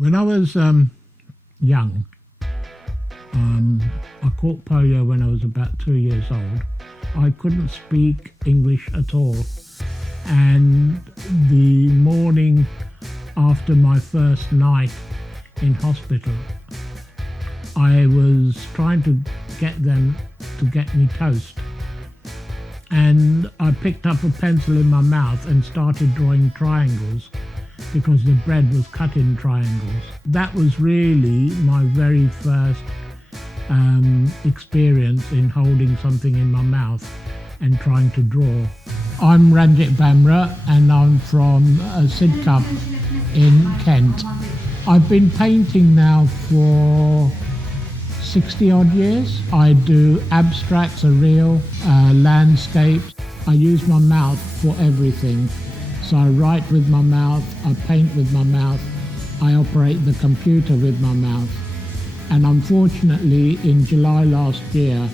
When I was young, I caught polio when I was about 2 years old. I couldn't speak English at all, and the morning after my first night in hospital, I was trying to get them to get me toast, and I picked up a pencil in my mouth and started drawing triangles because the bread was cut in triangles. That was really my very first experience in holding something in my mouth and trying to draw. I'm Ranjit Bhamra and I'm from Sidcup in Kent. I've been painting now for 60 odd years. I do abstract, surreal, landscapes. I use my mouth for everything. So I write with my mouth, I paint with my mouth, I operate the computer with my mouth. And unfortunately, in July last year,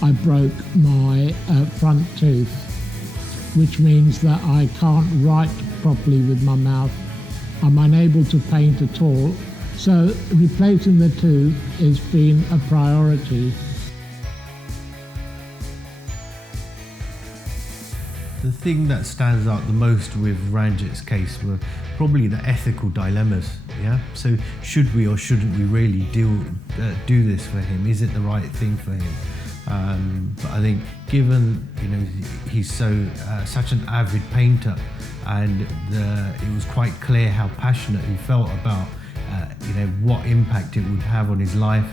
I broke my front tooth, which means that I can't write properly with my mouth. I'm unable to paint at all. So replacing the tooth has been a priority. The thing that stands out the most with Ranjit's case were probably the ethical dilemmas. Yeah. So should we or shouldn't we really do this for him? Is it the right thing for him? But I think, given he's such an avid painter, and it was quite clear how passionate he felt about what impact it would have on his life.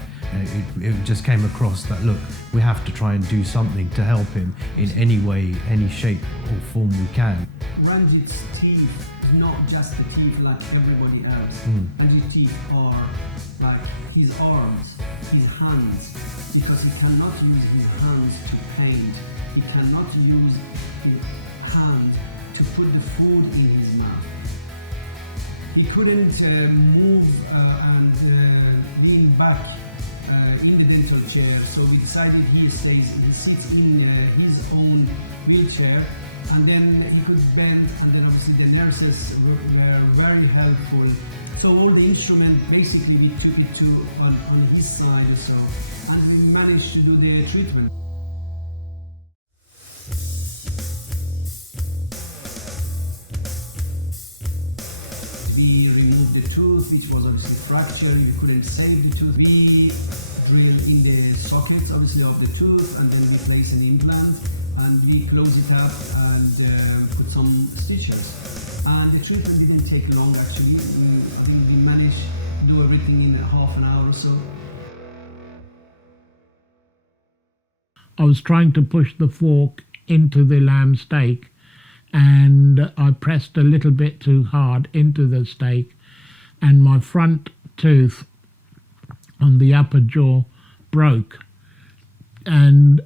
It just came across that, look, we have to try and do something to help him in any way, any shape or form we can. Ranjit's teeth is not just the teeth like everybody else. Ranjit's teeth are like his arms, his hands, because he cannot use his hands to paint. He cannot use his hand to put the food in his mouth. He couldn't move and lean back in the dental chair, so we decided he sits in his own wheelchair, and then he could bend, and then obviously the nurses were very helpful. So all the instrument, basically we took it on his side or so, and we managed to do the treatment. We removed the tooth, which was obviously fractured. We couldn't save the tooth. We drill in the sockets, obviously, of the tooth, and then we place an implant, and we close it up and put some stitches. And the treatment didn't take long, actually. I think we managed to do everything in half an hour or so. I was trying to push the fork into the lamb steak, and I pressed a little bit too hard into the steak, and my front tooth on the upper jaw broke. And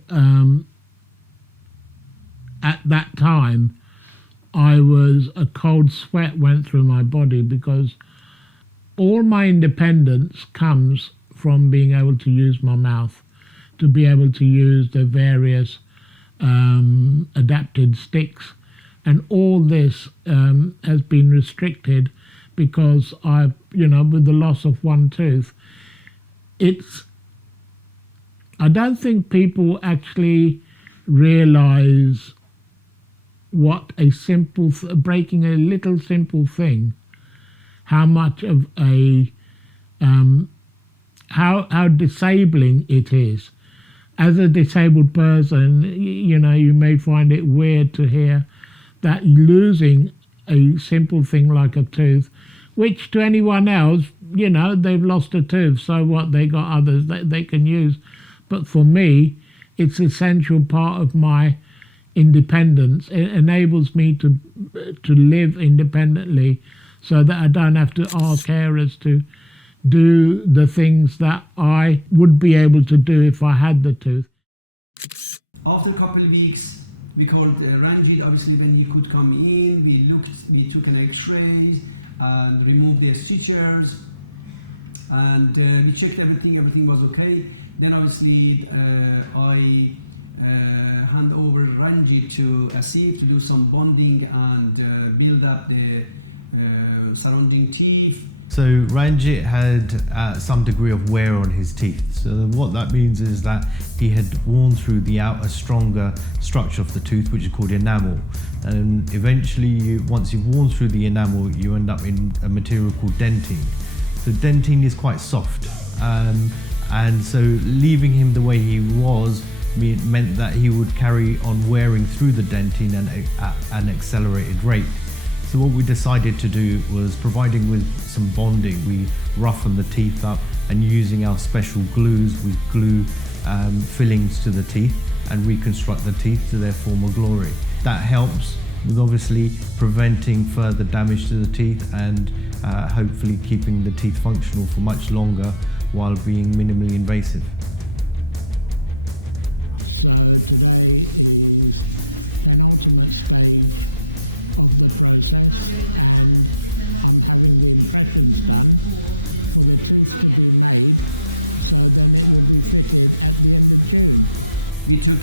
at that time, a cold sweat went through my body, because all my independence comes from being able to use my mouth, to be able to use the various adapted sticks. And all this has been restricted because with the loss of one tooth, I don't think people actually realize what breaking a little simple thing, how much of how disabling it is. As a disabled person, you may find it weird to hear that losing a simple thing like a tooth, which to anyone else, they've lost a tooth, so what, they got others that they can use. But for me, it's an essential part of my independence. It enables me to live independently, so that I don't have to ask carers to do the things that I would be able to do if I had the tooth. After a couple of weeks, we called Ranjit, obviously, when he could come in. We took an x-ray and removed the stitches, and we checked everything was okay. Then obviously I hand over Ranjit to Asif to do some bonding and build up the surrounding teeth. So So Ranjit had some degree of wear on his teeth. So what that means is that he had worn through the outer, stronger structure of the tooth, which is called enamel. And eventually, once you've worn through the enamel, you end up in a material called dentine. So dentine is quite soft. And so leaving him the way he was meant that he would carry on wearing through the dentine at an accelerated rate. So what we decided to do was, providing with some bonding, we roughen the teeth up, and using our special glues, we glue fillings to the teeth and reconstruct the teeth to their former glory. That helps with obviously preventing further damage to the teeth and hopefully keeping the teeth functional for much longer while being minimally invasive. So today is penultimate stage of the process, and I'm having the impressions done for the tooth to be made, so then it will be fitted at the end of June. We took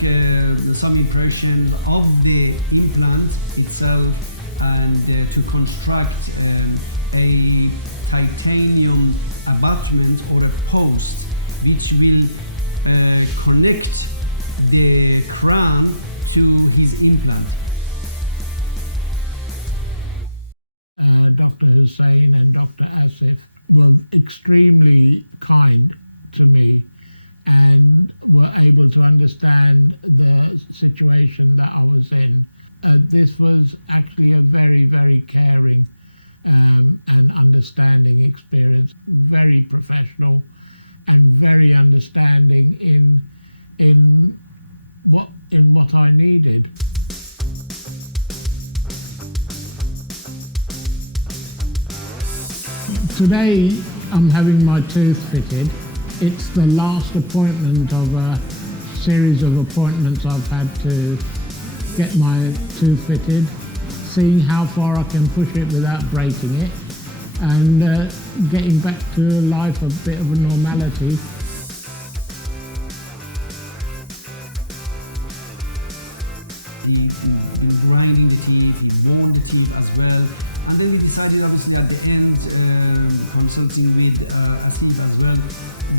some impressions of the implant itself and to construct a titanium abutment or a post which will connect the crown to his implant. Dr. Hussain and Dr. Asif were extremely kind to me and were able to understand the situation that I was in. This was actually a very, very caring and understanding experience, very professional and very understanding in what I needed. Today I'm having my tooth fitted. It's the last appointment of a series of appointments I've had to get my tooth fitted, seeing how far I can push it without breaking it, and getting back to life, a bit of a normality. He's been grinding the teeth, he worn the teeth as well. And then we decided, obviously, at the end, consulting with Asif as well,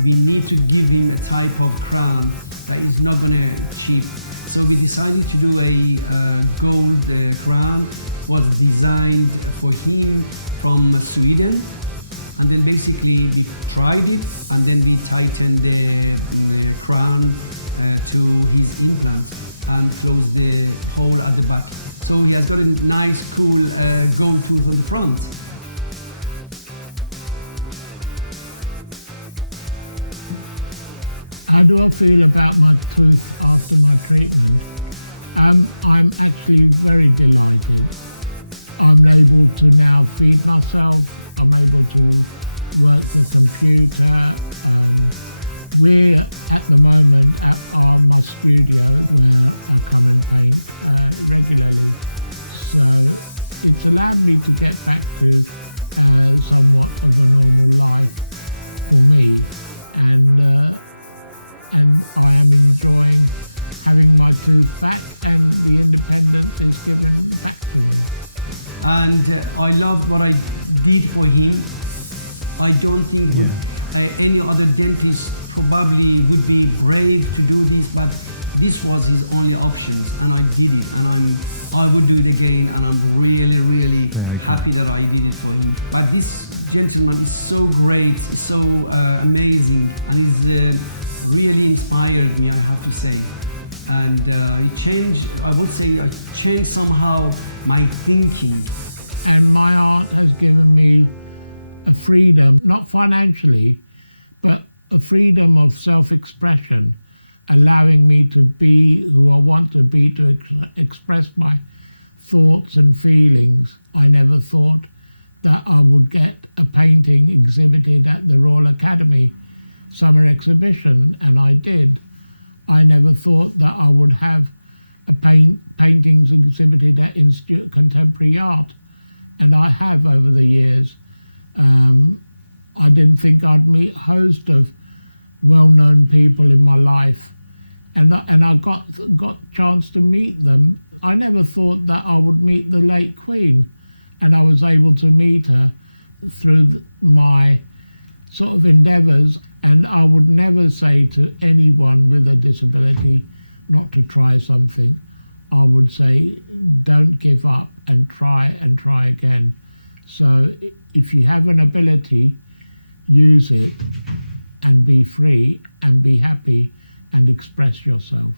we need to give him a type of crown that is not going to chip. So we decided to do a gold crown, was designed for him from Sweden. And then basically we tried it, and then we tightened the crown to his implant and closed the hole at the back. So he has got a nice, cool gold tooth on the front. How do I feel about my tooth after my treatment? I'm actually very delighted. I'm able to now feed myself. I'm able to work the computer. We're at the moment at my studio where I come and paint regularly. So it's allowed me to get back to somewhat of a normal life for me. And I am enjoying having my tooth back, and the independence is given back to me. And I loved what I did for him. I don't think any other dentist probably would be brave to do this, but this was his only options, and I did it, and I would do it again, and I'm really, really happy that I did it for him. But this gentleman is so great, is so amazing, and he's really inspired me, I have to say. And it changed, I would say, I changed somehow my thinking. And my art has given me a freedom, not financially, but a freedom of self-expression, allowing me to be who I want to be, to express my thoughts and feelings. I never thought that I would get a painting exhibited at the Royal Academy summer exhibition, and I did. I never thought that I would have a paintings exhibited at Institute of Contemporary Art, and I have over the years. I didn't think I'd meet a host of well-known people in my life, and I got chance to meet them. I never thought that I would meet the late Queen, and I was able to meet her through my sort of endeavours, and I would never say to anyone with a disability not to try something. I would say don't give up and try again. So if you have an ability, use it and be free and be happy and express yourself.